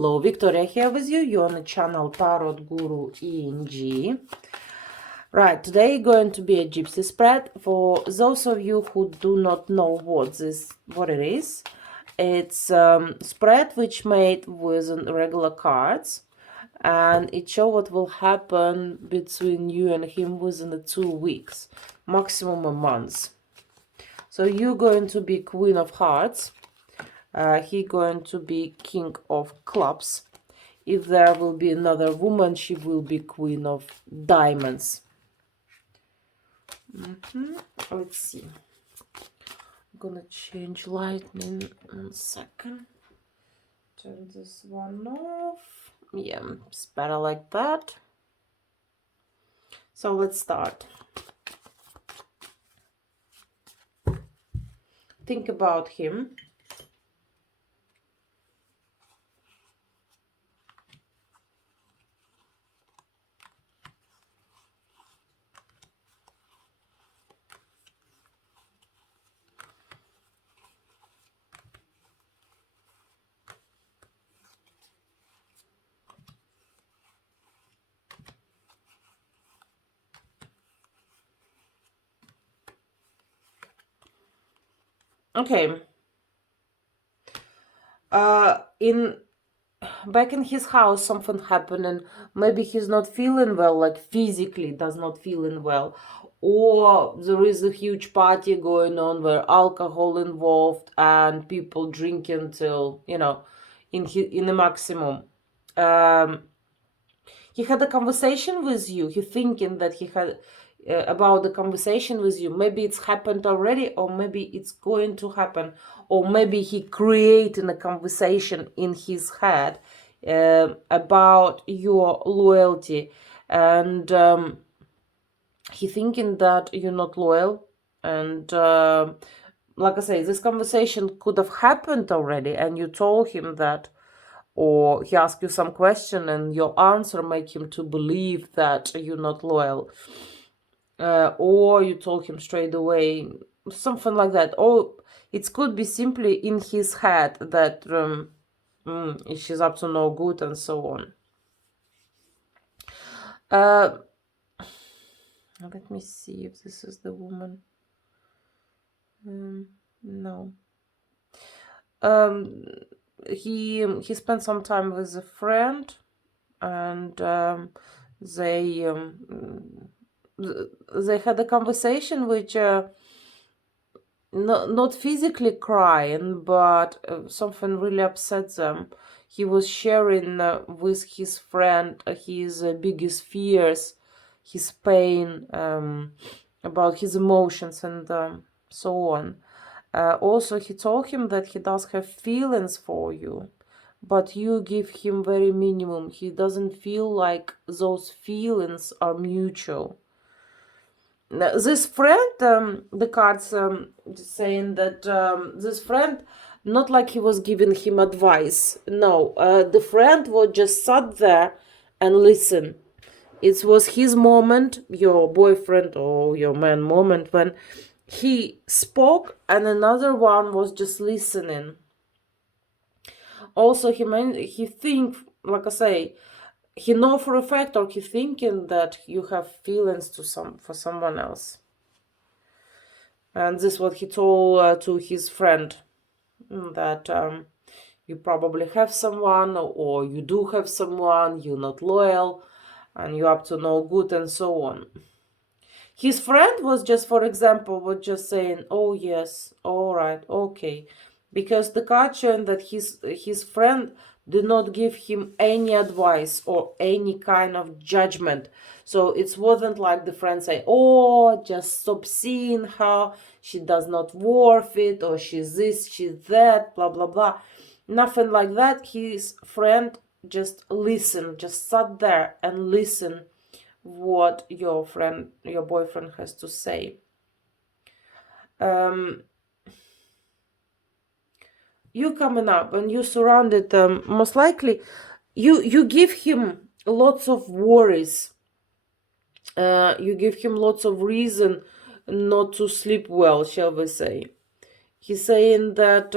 Hello, Victoria here with you. You're on the channel Tarot Guru Eng. Right, today going to be a gypsy spread. For those of you who do not know what it is, it's spread which made with regular cards, and it shows what will happen between you and him within the 2 weeks, maximum a month. So you're going to be Queen of Hearts. He going to be King of Clubs. If there will be another woman, she will be Queen of Diamonds. Let's see. I'm gonna change lighting in a second. Turn this one off. Yeah, it's better like that. So let's start. Think about him. Okay. Back in his house something happening. Maybe he's not feeling well, like physically does not feeling well, or there is a huge party going on where alcohol involved and people drinking till, you know, in the maximum. He had a conversation with you. He thinking that he had about the conversation with you. Maybe it's happened already, or maybe it's going to happen, or maybe he creating a conversation in his head about your loyalty, and he thinking that you're not loyal. And like I say, this conversation could have happened already, and you told him that, or he asked you some question and your answer make him to believe that you're not loyal, or you told him straight away, something like that. Or it could be simply in his head that she's up to no good and so on. Let me see if this is the woman. No. He spent some time with a friend, and they had a conversation which not physically crying, but something really upset them. He was sharing with his friend his biggest fears, his pain, about his emotions and so on. Also, he told him that he does have feelings for you, but you give him very minimum. He doesn't feel like those feelings are mutual. Now, this friend, the cards saying that this friend, not like he was giving him advice. No, the friend was just sat there and listen. It was his moment, your boyfriend or your man moment, when he spoke and another one was just listening. Also, he think, like I say, he know for a fact, or he thinking that you have feelings for someone else. And this is what he told to his friend, that you probably have someone, or you do have someone, you're not loyal, and you're up to no good, and so on. His friend was just, for example, was just saying, oh yes, all right, okay. Because the card showing that his friend did not give him any advice or any kind of judgment. So it wasn't like the friend say, oh, just stop seeing her, she does not worth it, or she's this, she's that, blah, blah, blah. Nothing like that. His friend just listened, just sat there and listened what your boyfriend has to say. You coming up and you surrounded most likely you give him lots of worries, you give him lots of reason not to sleep well, shall we say. He's saying that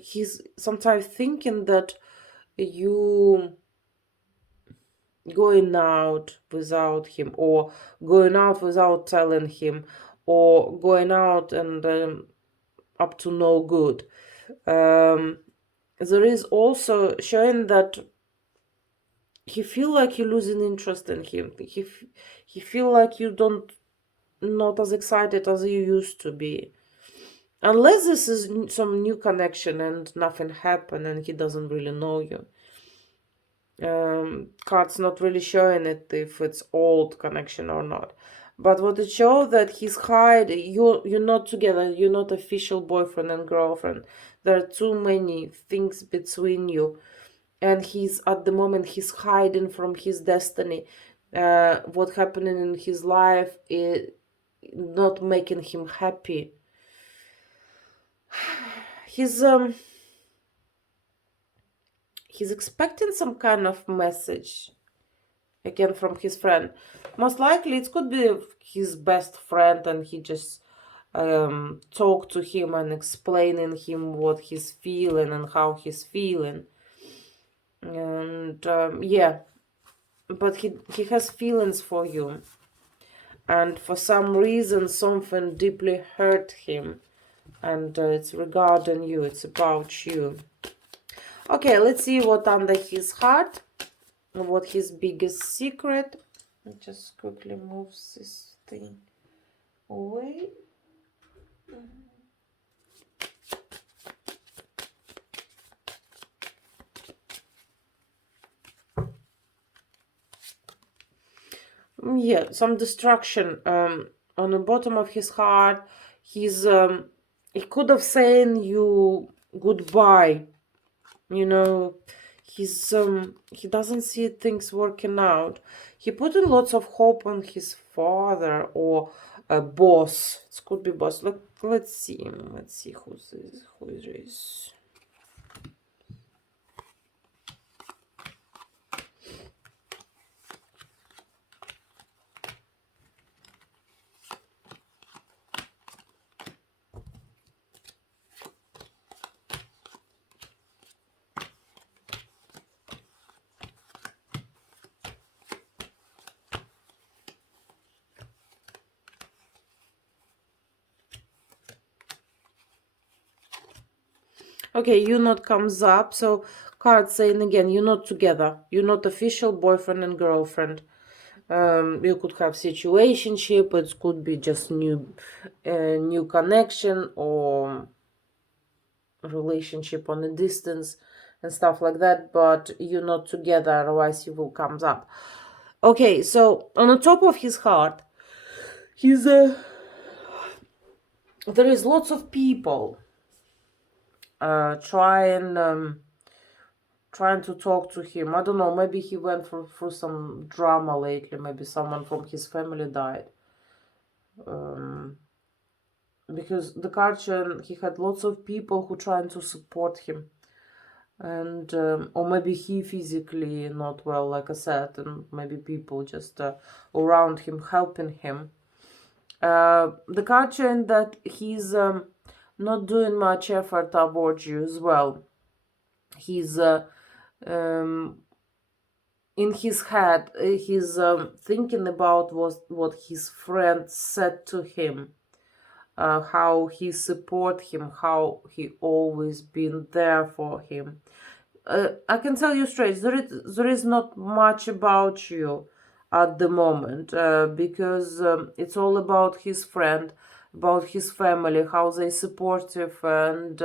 he's sometimes thinking that you going out without him, or going out without telling him, or going out and up to no good. There is also showing that he feel like you're losing interest in him. He feel like you don't not as excited as you used to be. Unless this is some new connection and nothing happened and he doesn't really know you. Card's not really showing it if it's old connection or not. But what it shows that he's hiding, you're not together, you're not official boyfriend and girlfriend. There are too many things between you. And he's, at the moment, he's hiding from his destiny. What happening in his life is not making him happy. He's expecting some kind of message, again, from his friend. Most likely it could be his best friend, and he just talk to him and explaining him what he's feeling and how he's feeling. And yeah, but he has feelings for you, and for some reason something deeply hurt him, and it's regarding you, it's about you. Okay, let's see what under his heart, what his biggest secret. I'll just quickly move this thing away. Yeah, some destruction on the bottom of his heart. He's he could have said you goodbye. You know, he doesn't see things working out. He put in lots of hope on his father or a boss. It could be boss. Look, let's see who it is. Okay, you not comes up. So card saying again, you're not together. You're not official boyfriend and girlfriend. You could have situationship. It could be just new connection or relationship on a distance and stuff like that. But you're not together, otherwise you will comes up. Okay, so on the top of his heart, he's there is lots of people trying to talk to him. I don't know, maybe he went through some drama lately. Maybe someone from his family died. Because the card showing he had lots of people who trying to support him. And or maybe he physically not well, like I said, and maybe people just around him helping him. The card showing that he's not doing much effort towards you as well. He's in his head, he's thinking about what his friend said to him, how he support him, how he always been there for him. I can tell you straight, there is not much about you at the moment, because it's all about his friend, about his family, how they supportive, and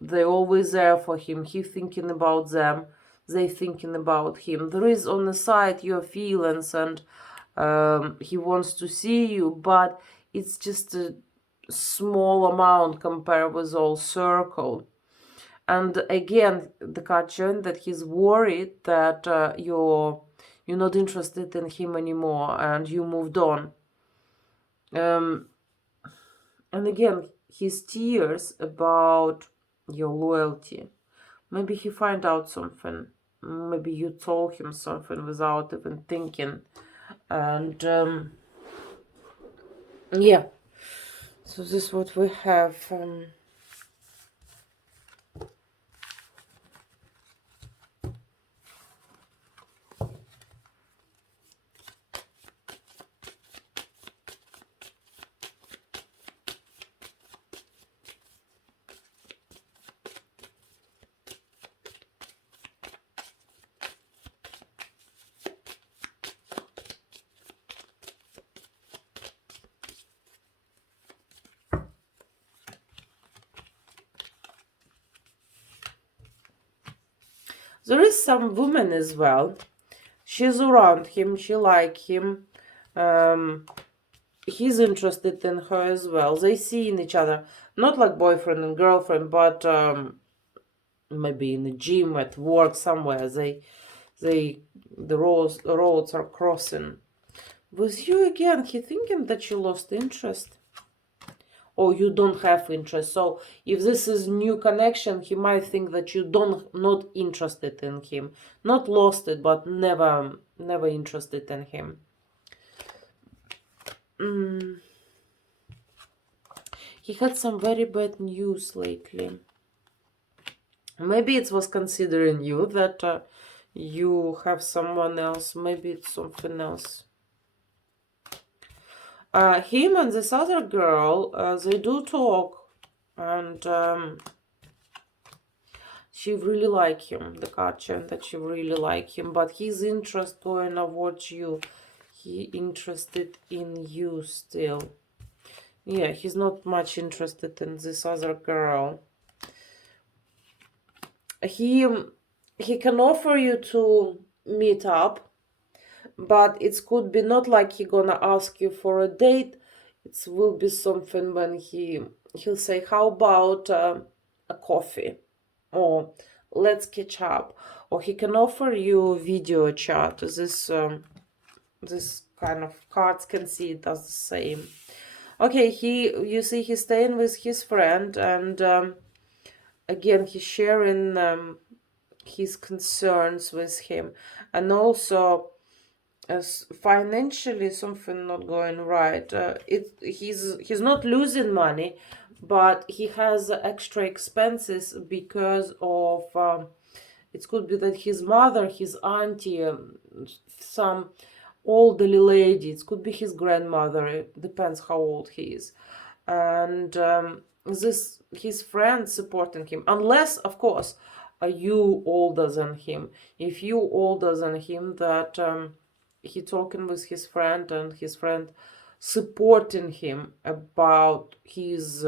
they always there for him. He thinking about them, they thinking about him. There is on the side your feelings, and he wants to see you, but it's just a small amount compared with all circle. And again, the card showing that he's worried that you're not interested in him anymore and you moved on. And again, his tears about your loyalty. Maybe he find out something. Maybe you told him something without even thinking. And yeah, so this is what we have. There is some woman as well. She's around him. She like him. He's interested in her as well. They see in each other, not like boyfriend and girlfriend, but maybe in the gym, at work, somewhere. The roads are crossing. With you again, he thinking that you lost interest, or you don't have interest. So if this is new connection, he might think that you not interested in him, not lost it, but never interested in him. He had some very bad news lately. Maybe it was considering you, that you have someone else. Maybe it's something else. Him and this other girl, they do talk, and she really like him. The card showing that she really like him, but his interest going towards you. He interested in you still. Yeah, he's not much interested in this other girl. He can offer you to meet up, but it could be not like he gonna ask you for a date. It will be something when he'll say, how about a coffee, or let's catch up, or he can offer you video chat. This kind of cards can see it does the same. Okay, you see he's staying with his friend, and again he's sharing his concerns with him, and also as financially something not going right. He's not losing money, but he has extra expenses because of it could be that his mother, his auntie, some elderly lady, it could be his grandmother, it depends how old he is, and his friends supporting him, unless of course are you older than him. If you older than him, that he talking with his friend, and his friend supporting him about his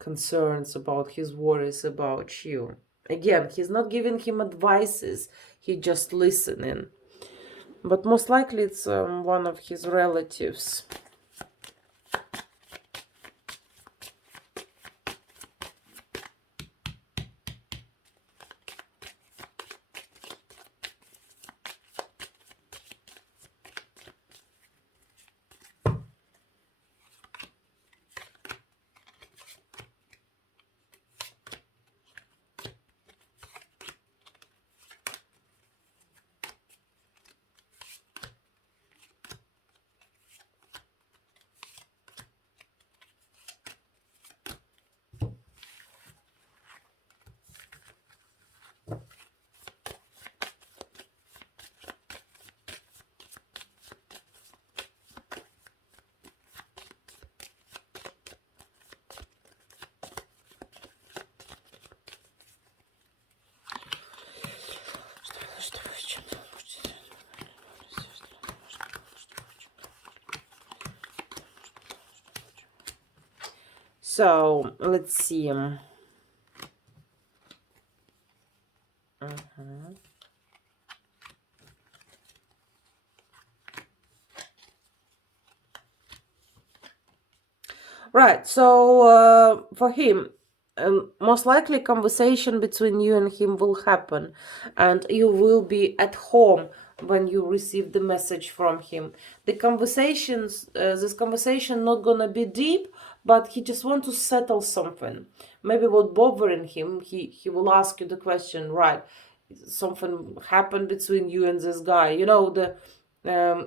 concerns, about his worries about you. Again, he's not giving him advices, he just listening, but most likely it's one of his relatives. So let's see. Right, so for him, most likely conversation between you and him will happen, and you will be at home when you receive the message from him. This conversation not gonna be deep, but he just want to settle something. Maybe what bothering him, he will ask you the question, right? Something happened between you and this guy. You know,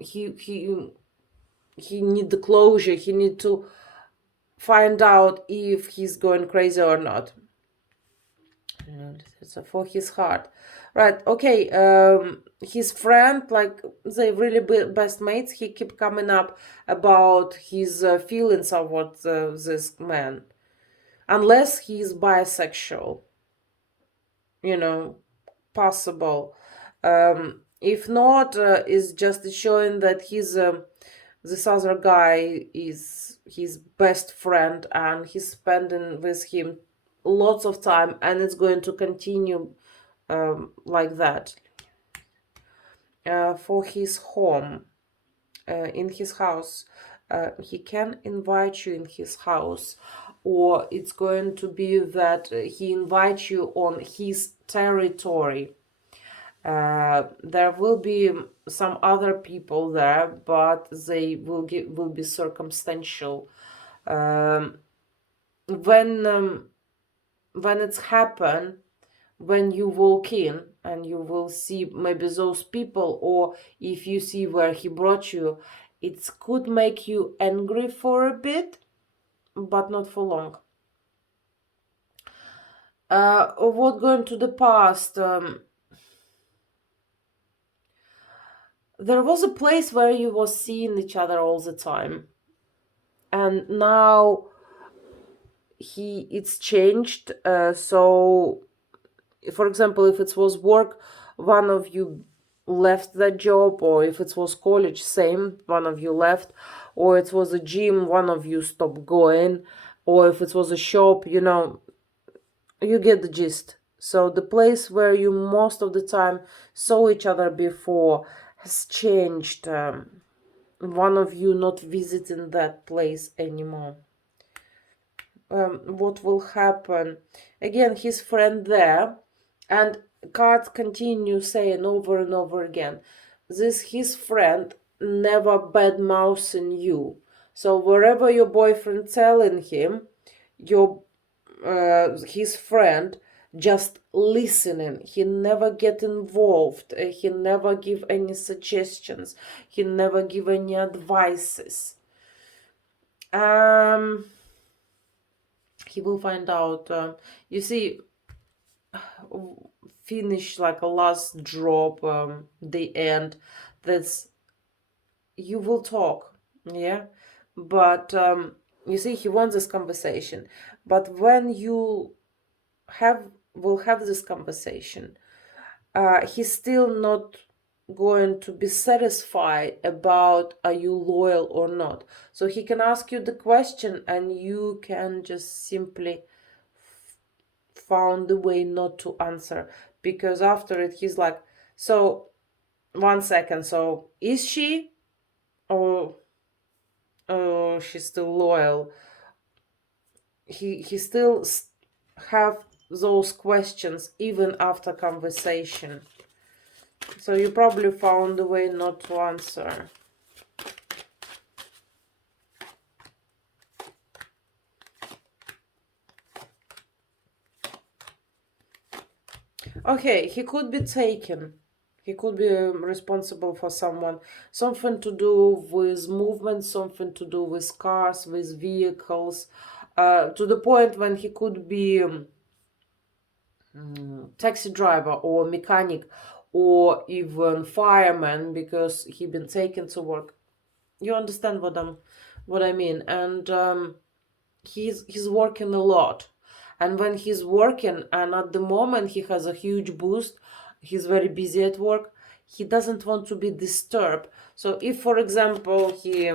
he need the closure. He need to find out if he's going crazy or not. So for his heart, right? Okay. His friend, like they really best mates, he keep coming up about his feelings of what this man, unless he's bisexual, you know, possible. If not, it's just showing that he's this other guy is his best friend, and he's spending with him lots of time, and it's going to continue like that. For his home, in his house, he can invite you in his house, or it's going to be that he invites you on his territory. There will be some other people there, but they will be circumstantial. When it's happened, when you walk in and you will see maybe those people, or if you see where he brought you, it could make you angry for a bit, but not for long. What going to the past? There was a place where you was seeing each other all the time, and now it's changed. So, for example, if it was work, one of you left that job, or if it was college, same, one of you left, or it was a gym, one of you stopped going, or if it was a shop, you know, you get the gist. So the place where you most of the time saw each other before has changed. One of you not visiting that place anymore. What will happen? Again, his friend there, and cards continue saying over and over again, this his friend never bad mouthing you. So wherever your boyfriend telling him, his friend just listening. He never get involved. He never give any suggestions. He never give any advices. He will find out. You see, finish like a last drop. The end. That's, you will talk. Yeah, but you see, he wants this conversation. But when you will have this conversation, he's still not going to be satisfied about are you loyal or not. So he can ask you the question, and you can just simply found the way not to answer, because after it he's like, so 1 second, so is she, or she's still loyal? He still have those questions even after conversation. So you probably found a way not to answer. Okay, he could be taken. He could be responsible for someone. Something to do with movement, something to do with cars, with vehicles. To the point when he could be taxi driver or mechanic, or even fireman, because he been taken to work. You understand what I mean? And he's working a lot, and when he's working, and at the moment he has a huge boost, he's very busy at work, he doesn't want to be disturbed. So if, for example, he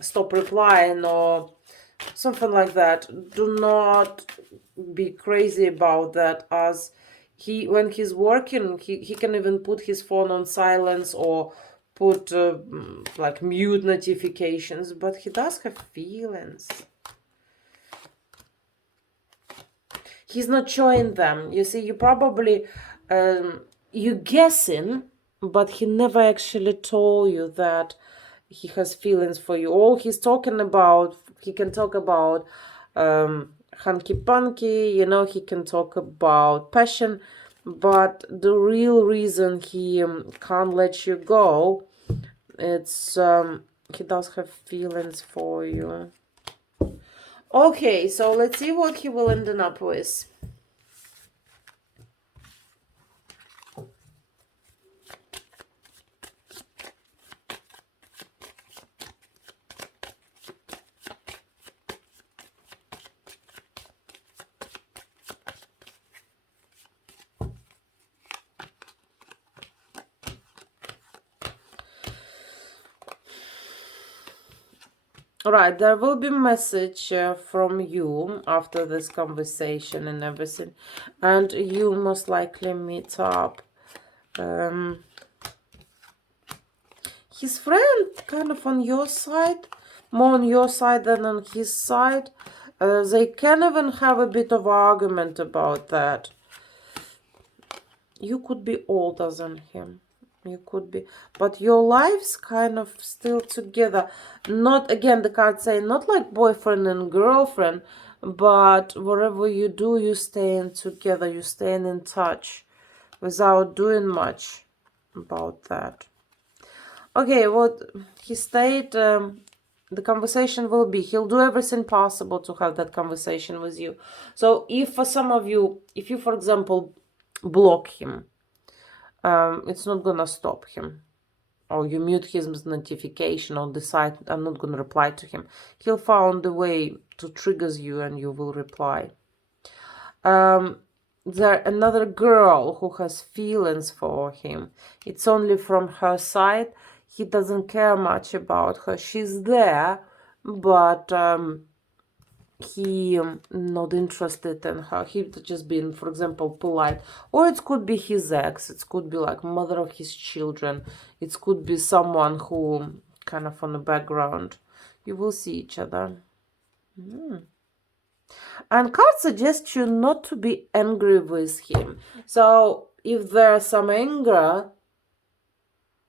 stop replying or something like that, do not be crazy about that, as when he's working, he can even put his phone on silence, or put like mute notifications, but he does have feelings. He's not showing them. You see, you probably you guessing, but he never actually told you that he has feelings for you. All he's talking about, he can talk about hanky panky, you know, he can talk about passion, but the real reason he can't let you go, it's he does have feelings for you. Okay, so let's see what he will end up with. Right, there will be message from you after this conversation and everything, and you most likely meet up. His friend kind of on your side, more on your side than on his side. They can even have a bit of argument about that. You could be older than him. You could be, but your lives kind of still together. Not, again, the card saying not like boyfriend and girlfriend, but whatever you do, you staying together, you staying in touch without doing much about that. Okay, what he stayed, the conversation will be, he'll do everything possible to have that conversation with you. So if for some of you, if you, for example, block him, it's not gonna stop him. Or you mute his notification or decide I'm not gonna reply to him. He'll find a way to triggers you and you will reply. There another girl who has feelings for him. It's only from her side. He doesn't care much about her. She's there, but he not interested in her. He just been, for example, polite. Or it could be his ex. It could be like mother of his children. It could be someone who kind of on the background. You will see each other. And cards suggest you not to be angry with him. So if there's some anger,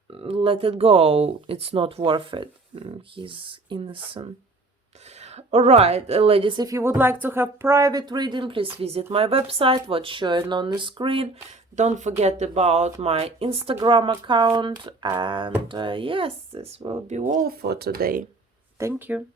let it go. It's not worth it. He's innocent. Alright, ladies, if you would like to have private reading, please visit my website, what's showing on the screen. Don't forget about my Instagram account. And yes, this will be all for today. Thank you.